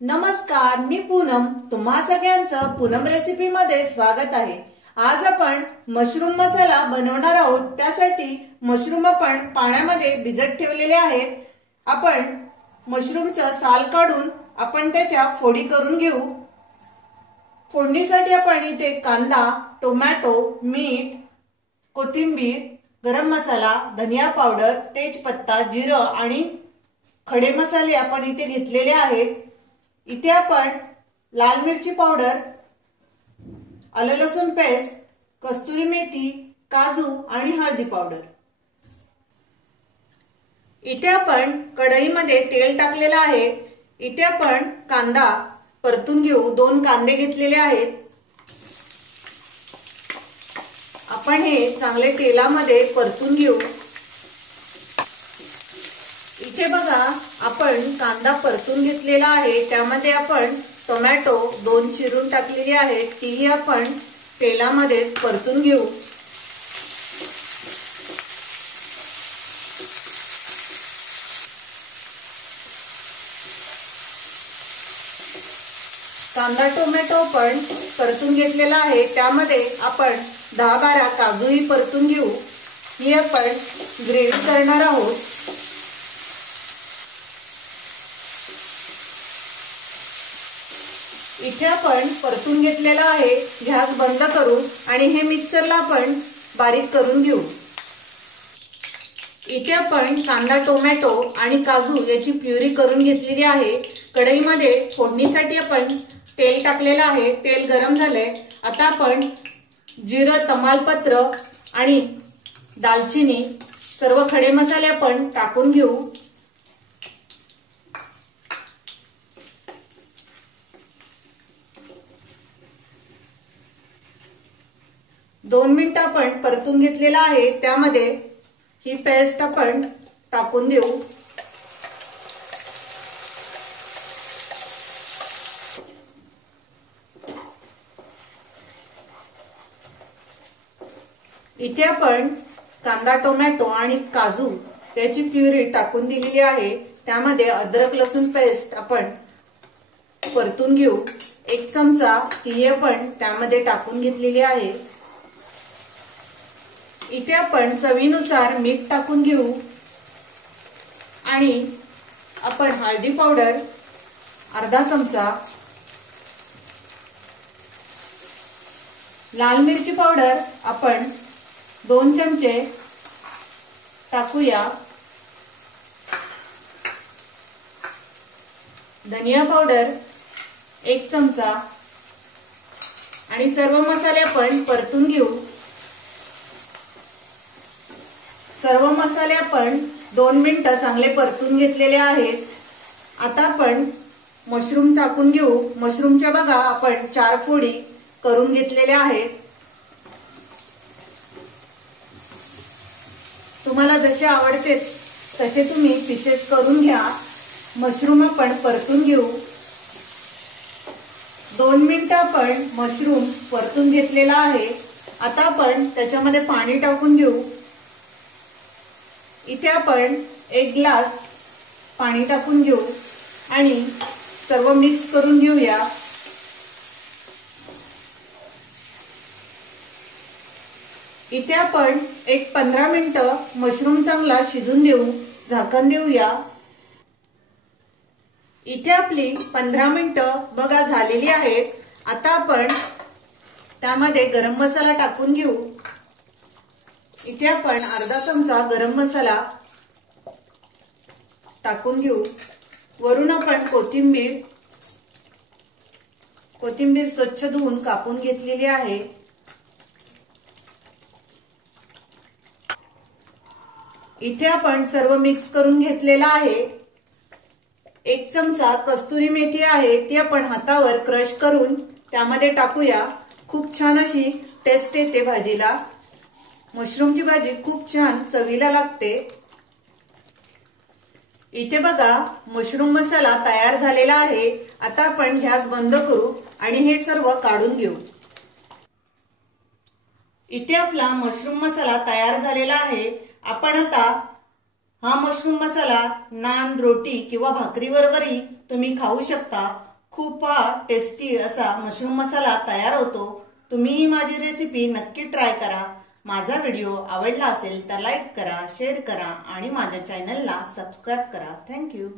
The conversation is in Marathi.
नमस्कार, मी पूनम. तुम्हा सगळ्यांचं पूनम रेसिपी मध्ये स्वागत आहे. आज आपण मशरूम मसाला बनवणार आहोत. त्यासाठी मशरूम आपण पाण्यामध्ये भिजत ठेवलेले आहेत. आपण मशरूमचं साल काढून आपण त्याच्या फोडी करून घेऊ. फोडणीसाठी आपण इथे कांदा, टोमॅटो, मीठ, कोथिंबीर, गरम मसाला, धनिया पावडर, तेजपत्ता, जिरं आणि खडे मसाले आपण इथे घेतलेले आहेत. इथे आपण लाल मिरची पावडर, आलं लसूण पेस्ट, कस्तुरी मेथी, काजू आणि हळदी पावडर. इथे आपण कढईमध्ये तेल टाकलेलं आहे. इथे आपण कांदा परतून घेऊ. 2 कांदे घेतलेले आहेत. आपण हे चांगले तेलामध्ये परतून घेऊ. इथे बघा, आपण कांदा परतून घेतलेला आहे. त्यामध्ये आपण टोमॅटो 2 चिरून टाकलेली आहेत. तीही आपण तेलामध्ये परतून घेऊ. कांदा टोमॅटो पण परतून घेतलेला आहे. त्यामध्ये आपण 10-12 काजूही परतून घेऊ. ही आपण ग्रेव्ही करणार आहोत. इथे आपण परतून घेतलेला आहे. गॅस बंद करू आणि हे मिक्सरला आपण बारीक करून घेऊ. इथे आपण कांदा टोमॅटो आणि काजू याची प्युरी करून घेतलेली आहे. कढईमध्ये फोडणीसाठी आपण तेल टाकलेलं आहे. तेल गरम झालंय. आता आपण जिरं, तमालपत्र आणि दालचिनी सर्व खडे मसाले आपण टाकून घेऊ. 2 मिनिटं आपण परतून घेतलेला आहे. त्यामध्ये ही पेस्ट आपण टाकून देऊ. इथे आपण कांदा टोमॅटो आणि काजू त्याची प्युरी टाकून दिलेली आहे. त्यामध्ये अद्रक लसूण पेस्ट आपण परतून घेऊ. 1 चमचा ती आपण त्यामध्ये टाकून घेतलेली आहे. इथे आपण चवीनुसार मीठ टाकून घेऊ आणि आपण हळदी पावडर अर्धा चमचा, लाल मिरची पावडर आपण 2 चमचे टाकूया. धनिया पावडर 1 चमचा आणि सर्व मसाले आपण परतून घेऊ. सर्व मसाले आपण 2 मिनिटं चांगले परतून घेतलेले आहेत. आता आपण मशरूम टाकून घेऊ. मशरूमच्या बघा, आपण 4 फोडी करून घेतलेल्या आहेत. तुम्हाला जसे आवडते तसे तुम्ही पीसेस करून घ्या. मशरूम आपण परतून घेऊ. 2 मिनिटं आपण मशरूम परतून घेतलेला आहे. आता आपण त्याच्यामध्ये पाणी टाकून घेऊ. इथे आपण 1 ग्लास पाणी टाकून घेऊ आणि सर्व मिक्स करून घेऊया. इथे आपण 15 मिनिटं मशरूम चांगला शिजून देऊ. झाकण देऊया. इथे आपली 15 मिनिटं बघा झालेली आहेत. आता आपण त्यामध्ये गरम मसाला टाकून घेऊ. इथे आपण अर्धा चमचा गरम मसाला टाकून घेऊ. वरून आपण कोथिंबीर स्वच्छ धुवून कापून घेतलेली आहे. इथे आपण सर्व मिक्स करून घेतलेला आहे. 1 चमचा कस्तुरी मेथी आहे. ती आपण हातावर क्रश करून त्यामध्ये टाकूया. खूप छान अशी टेस्ट येते भाजीला. मशरूमची भाजी खूप छान चवीला लागते. इथे बघा, मशरूम मसाला तयार झालेला आहे. आता आपण गॅस बंद करू आणि हे सर्व काढून घेऊ. इथे आपला मशरूम मसाला तयार झालेला आहे. आपण आता हा मशरूम मसाला नान, रोटी किंवा भाकरी बरोबरही तुम्ही खाऊ शकता. खूप टेस्टी असा मशरूम मसाला तयार होतो। तुम्ही ही माझी रेसिपी नक्की ट्राय करा। माझा व्हिडिओ आवडला असेल तर लाईक करा, शेअर करा आणि माझ्या चॅनलला सबस्क्राइब करा। थँक्यू।